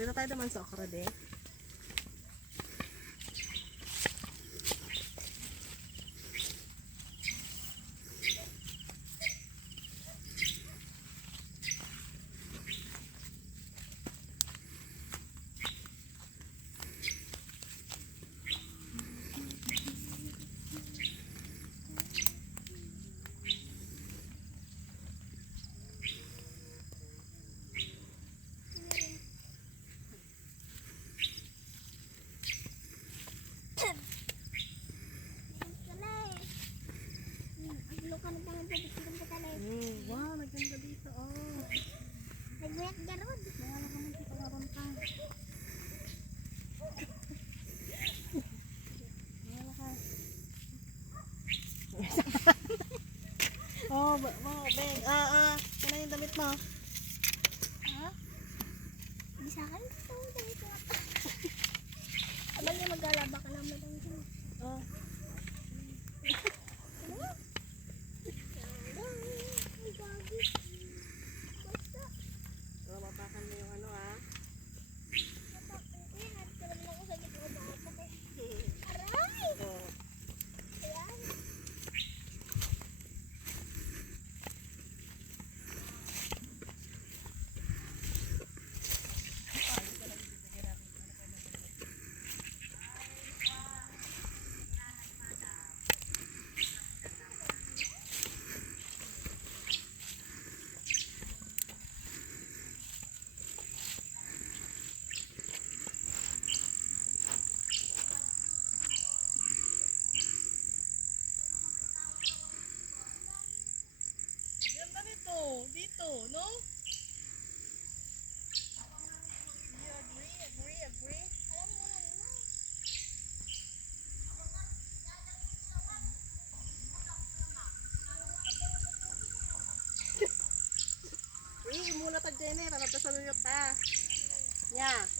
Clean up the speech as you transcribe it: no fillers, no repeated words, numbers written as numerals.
Dito tayo naman sa okra din. Wow, naganda dito. Oh. Nagwet garod. Wala ka man dito karontang. Wala ka. Oh, Beng. Ano yung damit mo? Ha? Di sa akin. Ito, damit ko ata. Abang niya maglalaba ka lang madang dyan. Oh. So, mapakan mo yung ano ha. Oh. Ganda nito. Dito, no? You agree? Muna ta, Jenny. Tanap na sa luyot ta. Nya.